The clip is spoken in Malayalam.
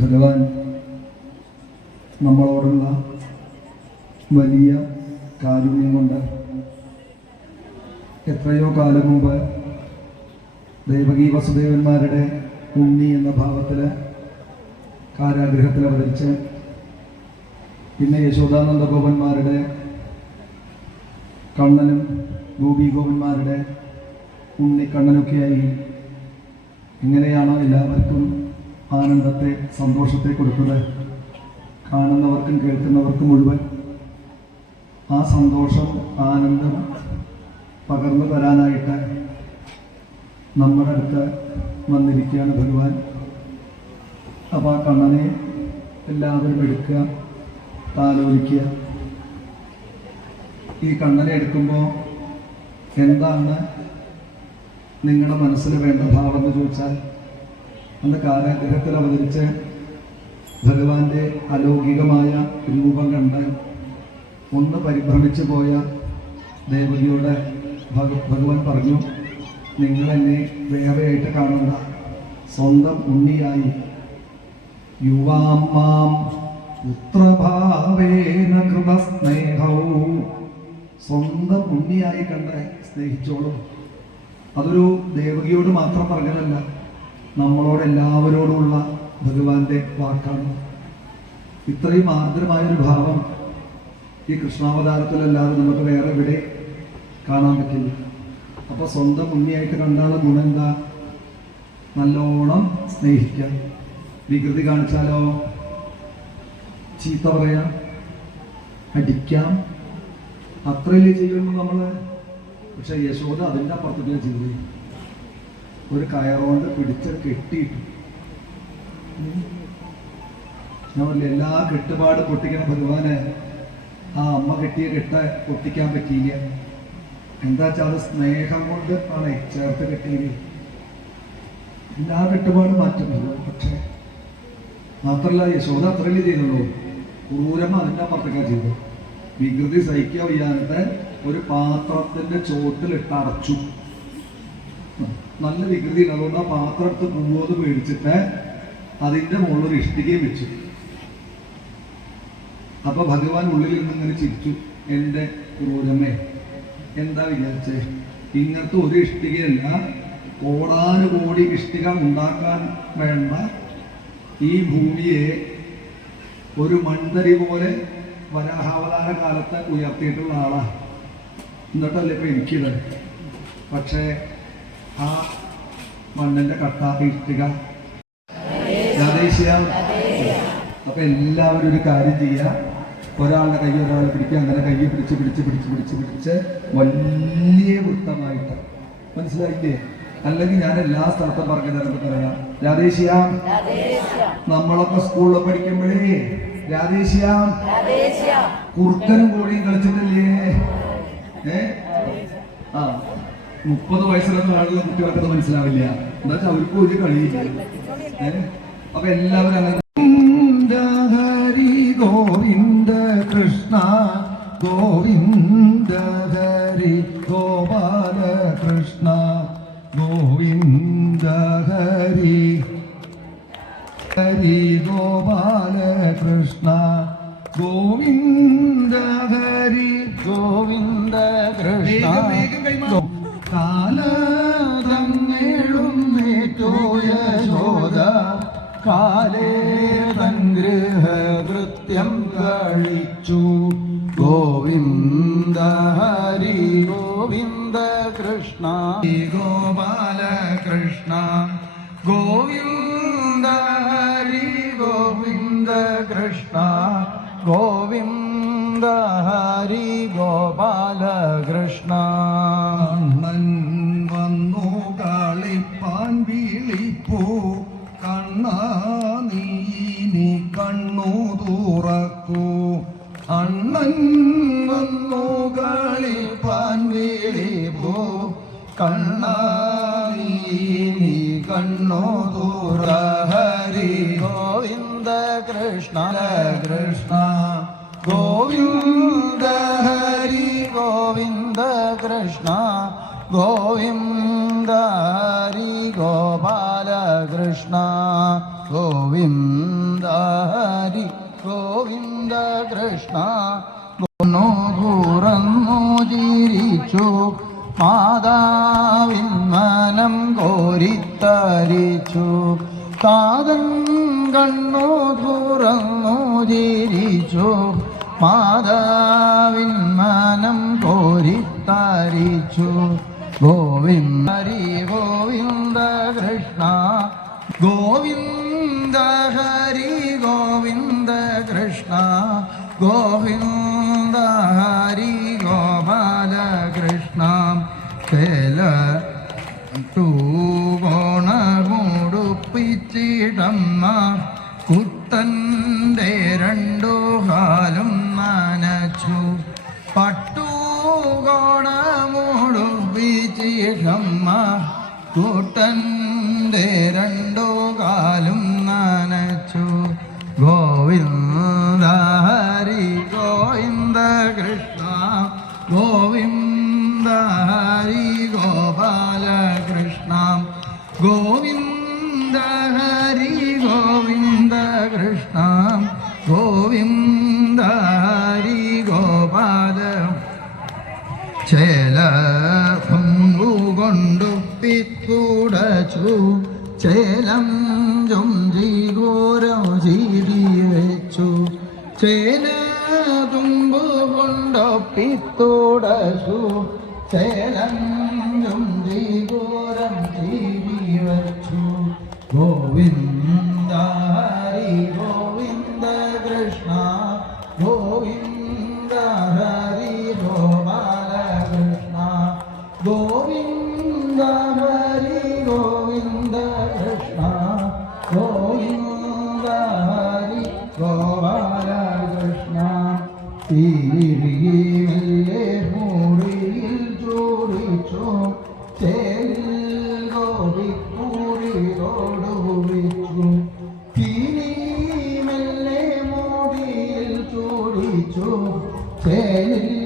ഭഗവാൻ നമ്മളോടുള്ള വലിയ കാരുണ്യം കൊണ്ട് എത്രയോ കാലം മുമ്പ് ദേവകി വസുദേവന്മാരുടെ ഉണ്ണി എന്ന ഭാവത്തിൽ കാരാഗ്രഹത്തിൽ അവതരിച്ച് പിന്നെ യശോദാനന്ദ ഗോപന്മാരുടെ കണ്ണനും ഗോപി ഗോപന്മാരുടെ ഉണ്ണിക്കണ്ണനൊക്കെയായി എങ്ങനെയാണോ എല്ലാവർക്കും ആനന്ദത്തെ സന്തോഷത്തെ കൊടുത്തത്. കാണുന്നവർക്കും കേൾക്കുന്നവർക്കും മുഴുവൻ ആ സന്തോഷം ആനന്ദം പകർന്നു തരാനായിട്ട് നമ്മുടെ അടുത്ത് വന്നിരിക്കുകയാണ് ഭഗവാൻ. അപ്പോൾ ആ കണ്ണനെ എല്ലാവരും എടുക്കുക താലോലിക്കുക. ഈ കണ്ണനെ എടുക്കുമ്പോൾ എന്താണ് നിങ്ങളുടെ മനസ്സിൽ വേണ്ട ഭാവം എന്ന് ചോദിച്ചാൽ അന്ന് കാലഗ്രഹത്തിൽ അവതരിച്ച് ഭഗവാന്റെ അലൗകികമായ രൂപം കണ്ട് ഒന്ന് പരിഭ്രമിച്ചു പോയ ദേവകിയോട് ഭഗ- ഭഗവാൻ പറഞ്ഞു നിങ്ങൾ എന്നെ വേറെയായിട്ട് കാണുന്ന സ്വന്തം ഉണ്ണിയായി. യുവാം പുത്രഭാവേന കൃതസ്നേഹവും സ്വന്തം ഉണ്ണിയായി കണ്ട് സ്നേഹിച്ചോളും. അതൊരു ദേവകിയോട് മാത്രം പറഞ്ഞതല്ല നമ്മളോട് എല്ലാവരോടുമുള്ള ഭഗവാന്റെ വാക്കാണ്. ഇത്രയും ആർദ്രമായൊരു ഭാവം ഈ കൃഷ്ണാവതാരത്തിലല്ലാതെ നമുക്ക് വേറെ എവിടെ കാണാൻ പറ്റില്ല. അപ്പോൾ സ്വന്തം ഉണ്ണിയായിട്ട് കണ്ടാലും ഗുണം എന്താ നല്ലോണം സ്നേഹിക്കാം. വികൃതി കാണിച്ചാലോ? ചീത്ത പറയാം. അടിക്കാം. അത്രയല്ലേ ചെയ്യുള്ളൂ നമ്മൾ? പക്ഷെ യശോദ അതിന്റെ അപ്പുറത്തേക്ക് ചെയ്തു ഒരു കയറോണ്ട് പിടിച്ച കെട്ടിയിട്ടു. ഞാൻ പറഞ്ഞില്ലേ എല്ലാ കെട്ടുപാട് പൊട്ടിക്കണം ഭഗവാനെ. ആ അമ്മ കെട്ടിയ കെട്ട പൊട്ടിക്കാൻ പറ്റിയില്ല. എന്താ വെച്ചാൽ അത് സ്നേഹം കൊണ്ട് ആണ് ചേർത്ത് കെട്ടിയില്ല എല്ലാ കെട്ടുപാടും മാറ്റുന്നത് പക്ഷേ മാത്രല്ല യശോദ അത്രയല്ലേ ചെയ്യുന്നുള്ളൂ ക്രൂരമ അതിന്റെ അപ്പുറത്തേക്കാ ചെയ്തു. വികൃതി സഹിക്കാൻ ഒരു പാത്രത്തിന്റെ ചോട്ടിലിട്ട് അടച്ചു. നല്ല വികൃതി. അതുകൊണ്ട് ആ പാത്രം എടുത്ത് പൂവോന്ന് മേടിച്ചിട്ട് അതിന്റെ മുകളിൽ ഒരു ഇഷ്ടികയും വെച്ചു. അപ്പൊ ഭഗവാൻ ഉള്ളിൽ നിന്ന് ഇങ്ങനെ ചിരിച്ചു. എന്റെ ക്രൂരമേ എന്താ വിചാരിച്ചേ? ഇങ്ങനത്തെ ഒരു ഇഷ്ടികയല്ല. കോടാനുകോടി ഇഷ്ടിക ഉണ്ടാക്കാൻ വേണ്ട. ഈ ഭൂമിയെ ഒരു മൺതരി പോലെ വരാഹാവതാര കാലത്ത് ഉയർത്തിയിട്ടുള്ള ആളാ. എന്നിട്ടല്ലേ ഇപ്പൊ എനിക്കിത് പക്ഷേ ആ മണ്ണിന്റെ കട്ട ഇഷ്ടിക രാധേശ്യാം അപ്പൊ എല്ലാവരും ഒരു കാര്യം ചെയ്യുക. ഒരാളുടെ കൈ ഒരാൾ പിടിക്കുക. അങ്ങനെ കൈ പിടിച്ച് പിടിച്ച് പിടിച്ച് പിടിച്ച് പിടിച്ച് വലിയ വൃത്തമായിട്ട്. മനസ്സിലായില്ലേ? അല്ലെങ്കിൽ ഞാൻ എല്ലാ സ്ഥലത്തും പറഞ്ഞു തരുന്നത് പറയാം. രാധേശ്യാം നമ്മളൊക്കെ സ്കൂളിൽ പഠിക്കുമ്പോഴേ രാധേശ്യാം കുർക്കനും കോഴിയും കളിച്ചിട്ടില്ലേ? ആ മുപ്പത് വയസ്സിലൊന്നും ആളുകൾ കുട്ടികൾക്കത് മനസ്സിലാവില്ല. എന്താ അവർക്ക് ഒരു കളിയില്ല. അപ്പൊ എല്ലാവരും അങ്ങനെ ഹരി ഗോവിന്ദ കൃഷ്ണ ഗോവിന്ദ ഹരി ഗോപാല കൃഷ്ണ കാലേ തൻഗൃഹ കൃത്യം കഴിച്ചു ഗോവിന്ദ ഹരി ഗോവിന്ദ കൃഷ്ണ. ഗോപാല കൃഷ്ണ ഗോവിന്ദ നീ കണ്ണു തുറക്കൂ അണ്ണൻ വന്നു കളിപ്പാൻ പോ. കണ്ണ നീ കണ്ണു തുറ ഹരി ഗോവിന്ദ കൃഷ്ണ കൃഷ്ണ. ഗോവിന്ദ ഹരി ഗോവിന്ദ കൃഷ്ണ. ഗോവിന്ദ ഹരി ഗോപാല കൃഷ്ണ. ഗോവിന്ദ ഹരി ഗോവിന്ദ കൃഷ്ണ കൊന്നു കൂറന്നു ചിരിച്ചു മാതാവിൻ മനം കോരിത്തരിച്ചു താതൻ കണ്ണു തുറന്നു ചിരിച്ചു മാതാവിൻ കോരിത്തരിച്ചു ഗോവിന്ദ ഹരി ഗോവിന്ദ കൃഷ്ണ ഗോവിന്ദ ഹരി ഗോവിന്ദ കൃഷ്ണ ഗോവിന്ദ ഹരി ഗോപാല കൃഷ്ണ കേല തൂകോണമുടുപ്പിച്ചിടമ്മ കുത്തന്റെ രണ്ടു കാലും നനച്ചു. പട്ടുകോണമുടുപ്പിച്ചിടമ്മ കുട്ടന്റെ രണ്ടോ കാലും നനച്ചു. ഗോവിന്ദ ഹരി ഗോവിന്ദ കൃഷ്ണ ഗോവിന്ദ ഹരി ഗോപാല കൃഷ്ണ ഗോവിന്ദ ഹരി ഗോവിന്ദ കൃഷ്ണ ഗോവിന്ദ ഹരി ഗോപാല. ചേല കൊണ്ടു പിത്തുടച്ചു ചേലം ജൊഞ്ചിഗോരോ ചീരി വെച്ചു. ചേല തുമ്പു കൊണ്ടു പിത്തുടച്ചു ചേലം ജൊഞ്ചിഗോരം ചീരി വെച്ചു. ഗോവിന്ദ മോടിയിൽ ചേലിൽ